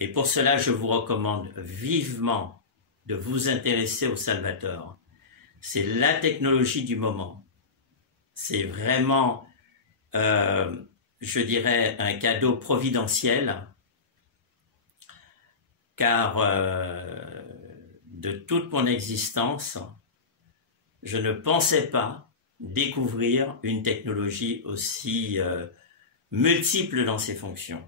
Et pour cela, je vous recommande vivement de vous intéresser au Salvator. C'est la technologie du moment. C'est vraiment, je dirais, un cadeau providentiel, car de toute mon existence, je ne pensais pas découvrir une technologie aussi multiple dans ses fonctions.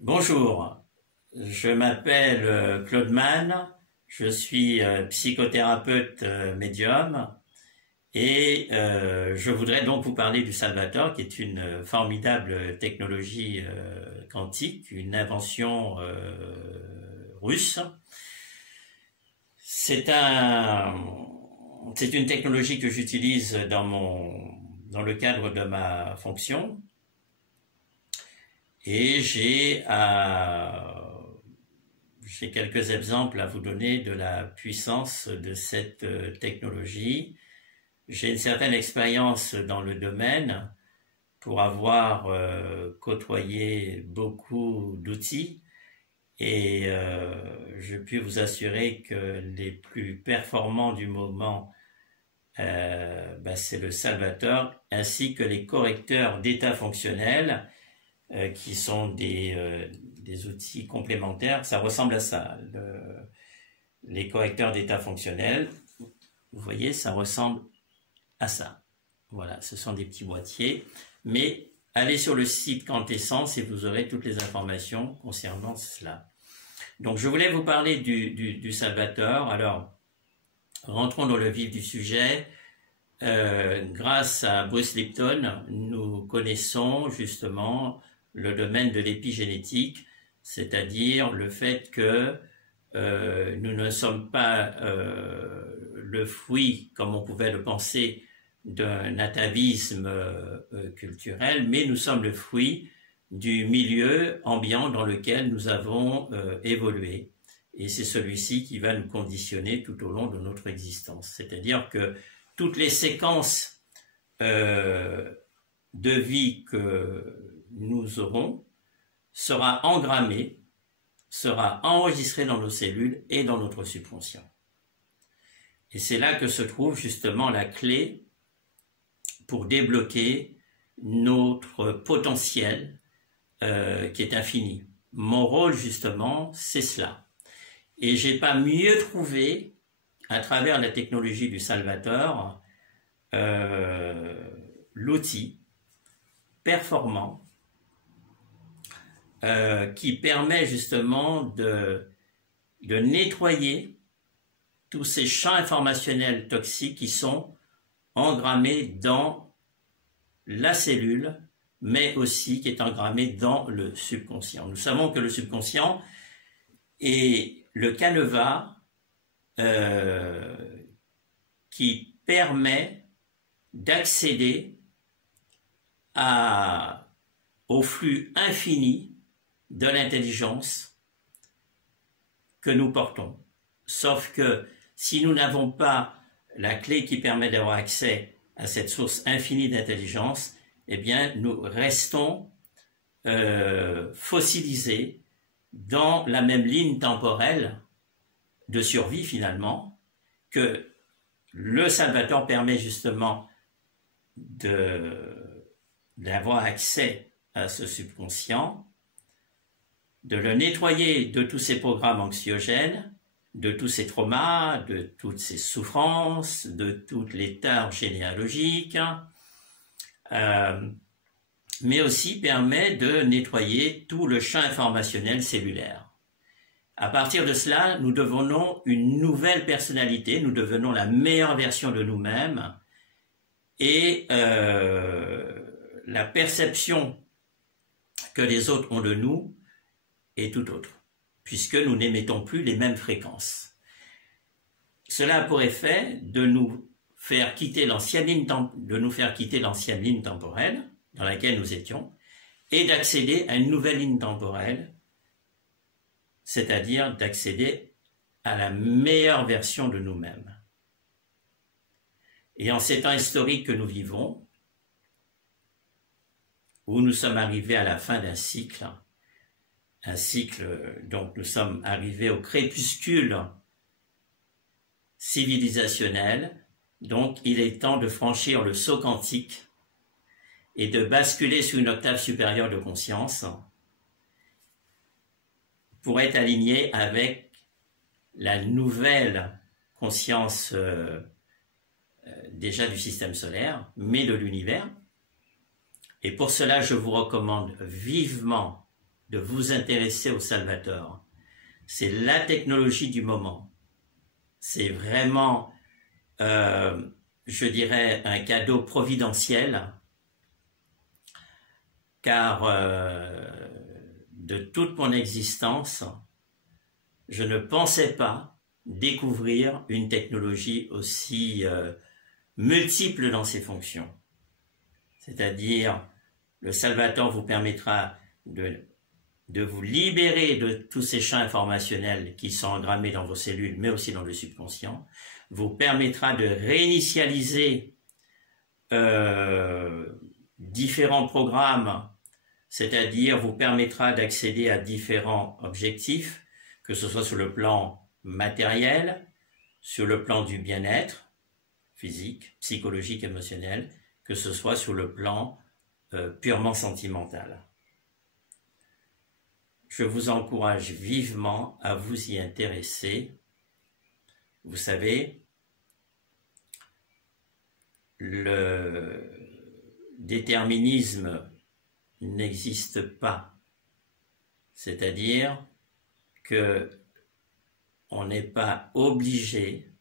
Bonjour, je m'appelle Claude Mann, je suis psychothérapeute médium et je voudrais donc vous parler du Salvator, qui est une formidable technologie quantique, une invention russe. C'est une technologie que j'utilise dans le cadre de ma fonction. Et j'ai quelques exemples à vous donner de la puissance de cette technologie. J'ai une certaine expérience dans le domaine pour avoir côtoyé beaucoup d'outils et je puis vous assurer que les plus performants du moment, c'est le Salvator, ainsi que les correcteurs d'état fonctionnel, qui sont des outils complémentaires. Ça ressemble à ça, les correcteurs d'état fonctionnel. Vous voyez, ça ressemble à ça. Voilà, ce sont des petits boîtiers. Mais allez sur le site Quantessence et vous aurez toutes les informations concernant cela. Donc, je voulais vous parler du Salvator. Alors, rentrons dans le vif du sujet. Grâce à Bruce Lipton, nous connaissons justement le domaine de l'épigénétique, c'est-à-dire le fait que nous ne sommes pas le fruit, comme on pouvait le penser, d'un atavisme culturel, mais nous sommes le fruit du milieu ambiant dans lequel nous avons évolué. Et c'est celui-ci qui va nous conditionner tout au long de notre existence. C'est-à-dire que toutes les séquences de vie que nous aurons sera engrammée, sera enregistrée dans nos cellules et dans notre subconscient. Et c'est là que se trouve justement la clé pour débloquer notre potentiel qui est infini. Mon rôle justement, c'est cela. Et j'ai pas mieux trouvé à travers la technologie du Salvator l'outil performant qui permet justement de nettoyer tous ces champs informationnels toxiques qui sont engrammés dans la cellule, mais aussi qui est engrammé dans le subconscient. Nous savons que le subconscient est le canevas qui permet d'accéder au flux infini de l'intelligence que nous portons. Sauf que si nous n'avons pas la clé qui permet d'avoir accès à cette source infinie d'intelligence, eh bien, nous restons fossilisés dans la même ligne temporelle de survie finalement, que le Salvator permet justement d'avoir accès à ce subconscient, de le nettoyer de tous ces programmes anxiogènes, de tous ces traumas, de toutes ces souffrances, de toutes les tares généalogiques, mais aussi permet de nettoyer tout le champ informationnel cellulaire. À partir de cela, nous devenons une nouvelle personnalité, nous devenons la meilleure version de nous-mêmes et la perception que les autres ont de nous est tout autre, puisque nous n'émettons plus les mêmes fréquences. Cela a pour effet de nous faire quitter l'ancienne ligne temporelle dans laquelle nous étions et d'accéder à une nouvelle ligne temporelle, c'est-à-dire d'accéder à la meilleure version de nous-mêmes. Et en ces temps historiques que nous vivons, où nous sommes arrivés à la fin d'un cycle, donc nous sommes arrivés au crépuscule civilisationnel, donc il est temps de franchir le saut quantique et de basculer sur une octave supérieure de conscience pour être aligné avec la nouvelle conscience déjà du système solaire, mais de l'univers. Et pour cela, je vous recommande vivement de vous intéresser au Salvator. C'est la technologie du moment. C'est vraiment, je dirais, un cadeau providentiel, car de toute mon existence, je ne pensais pas découvrir une technologie aussi multiple dans ses fonctions. C'est-à-dire, le Salvator vous permettra de vous libérer de tous ces champs informationnels qui sont engrammés dans vos cellules, mais aussi dans le subconscient, vous permettra de réinitialiser différents programmes, c'est-à-dire vous permettra d'accéder à différents objectifs, que ce soit sur le plan matériel, sur le plan du bien-être physique, psychologique, émotionnel, que ce soit sur le plan purement sentimental. Je vous encourage vivement à vous y intéresser. Vous savez, le déterminisme n'existe pas. C'est-à-dire que on n'est pas obligé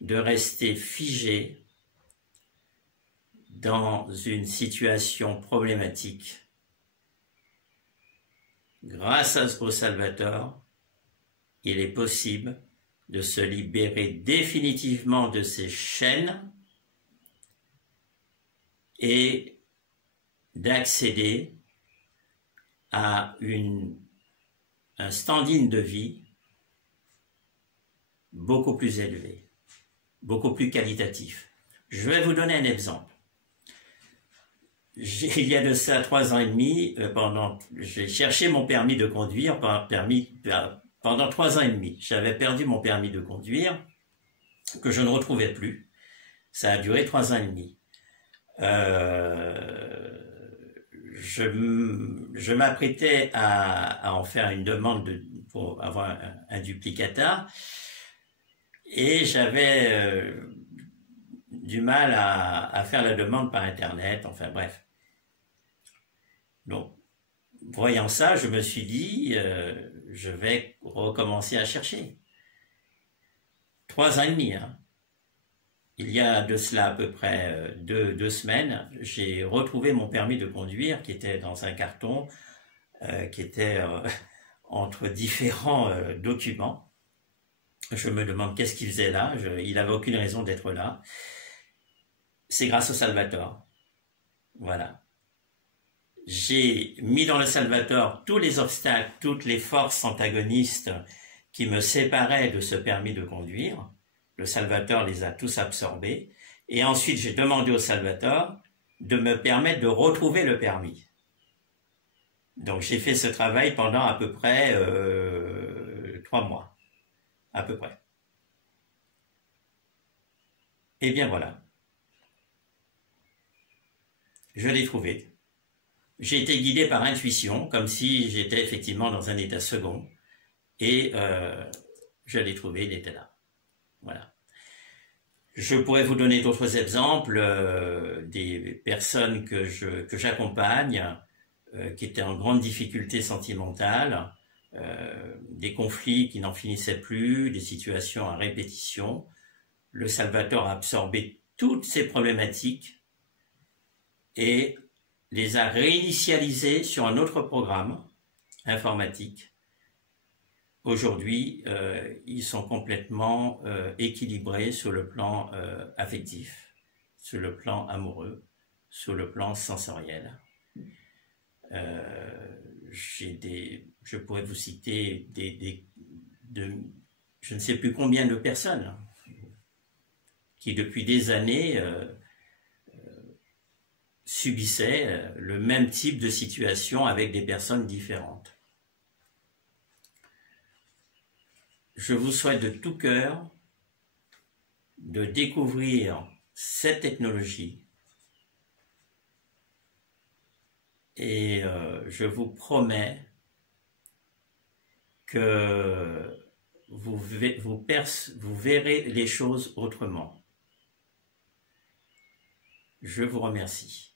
de rester figé dans une situation problématique. Grâce au Salvator, il est possible de se libérer définitivement de ces chaînes et d'accéder à un standing de vie beaucoup plus élevé, beaucoup plus qualitatif. Je vais vous donner un exemple. Il y a de ça 3 ans et demi, j'ai cherché mon permis de conduire pendant 3 ans et demi. J'avais perdu mon permis de conduire, que je ne retrouvais plus. Ça a duré 3 ans et demi. Je m'apprêtais à en faire une demande pour avoir un duplicata, et j'avais du mal à faire la demande par Internet, enfin bref. Donc, voyant ça, je me suis dit, je vais recommencer à chercher. 3 ans et demi, hein. Il y a de cela à peu près 2 semaines, j'ai retrouvé mon permis de conduire qui était dans un carton, qui était entre différents documents. Je me demande qu'est-ce qu'il faisait là, il n'avait aucune raison d'être là. C'est grâce au Salvator. Voilà. J'ai mis dans le Salvator tous les obstacles, toutes les forces antagonistes qui me séparaient de ce permis de conduire. Le Salvator les a tous absorbés. Et ensuite, j'ai demandé au Salvator de me permettre de retrouver le permis. Donc, j'ai fait ce travail pendant à peu près 3 mois. À peu près. Et bien voilà. Je l'ai trouvé. J'ai été guidé par intuition, comme si j'étais effectivement dans un état second. Et je l'ai trouvé, il était là. Voilà. Je pourrais vous donner d'autres exemples, des personnes que j'accompagne, qui étaient en grande difficulté sentimentale, des conflits qui n'en finissaient plus, des situations à répétition. Le Salvator a absorbé toutes ces problématiques et les a réinitialisées sur un autre programme informatique. Aujourd'hui, ils sont complètement équilibrés sur le plan affectif, sur le plan amoureux, sur le plan sensoriel. Je pourrais vous citer je ne sais plus combien de personnes qui depuis des années subissait le même type de situation avec des personnes différentes. Je vous souhaite de tout cœur de découvrir cette technologie et je vous promets que vous verrez les choses autrement. Je vous remercie.